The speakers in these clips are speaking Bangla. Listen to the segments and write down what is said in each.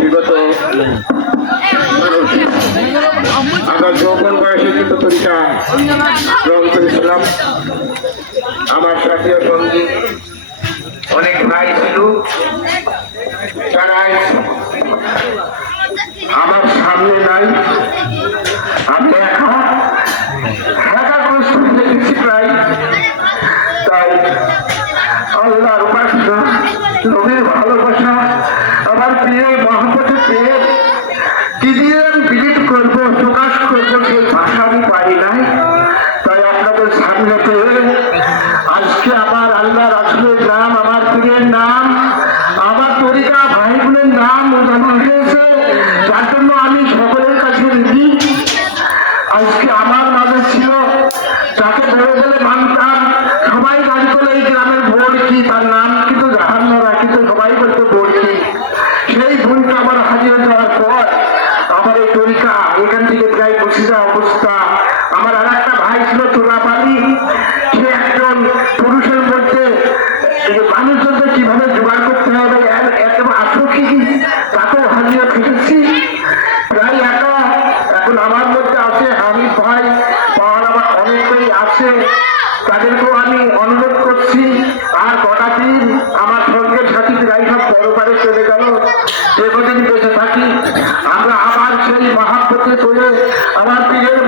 বিগত আমরা যৌবন বয়সে তরিকা গ্রহণ করেছিলাম। আমার সাথীয় অনেক ভাই ছিল। তারাই আমার সামনে নাই। আমি একা ঢাকা কনস্টিটিউশন দেখেছি প্রায়। তাই আল্লাহর উপাসনা লোকের ভালোবাসা কর্মী আছে তাদেরকেও আমি অনুরোধ করছি, আর কটা দিন আমার সঙ্গে সাথী রাইফার পরপারে চলে গেল। সেগুলি বেঁচে থাকি, আমরা আবার সেই মহাপথে চলে আমার প্রিয়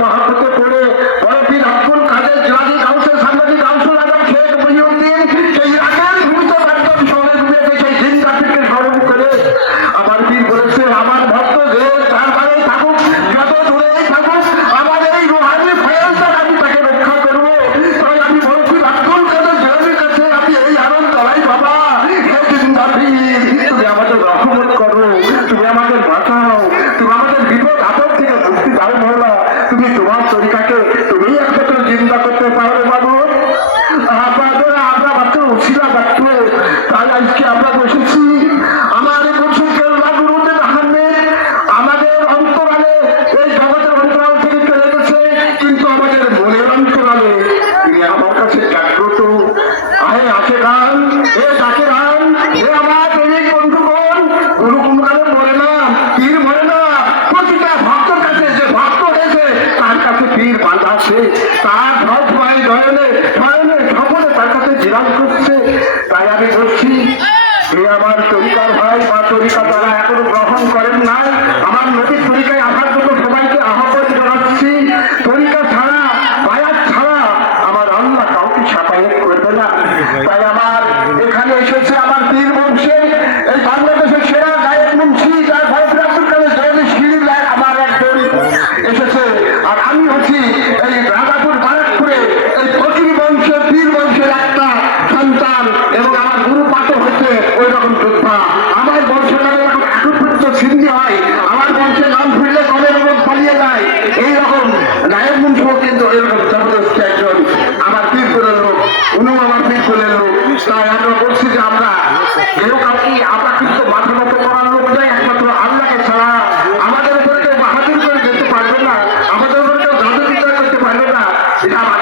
আমার লোক আপনি আমরা কিন্তু মাথা মতো করার লোক নয় একমাত্র আল্লাহকে ছাড়া আমাদের উপরে কেউ বাহাদুর করে যেতে পারবে না, আমাদের উপরে কেউ জাদু বিচার করতে পারবে না, সেটা আমার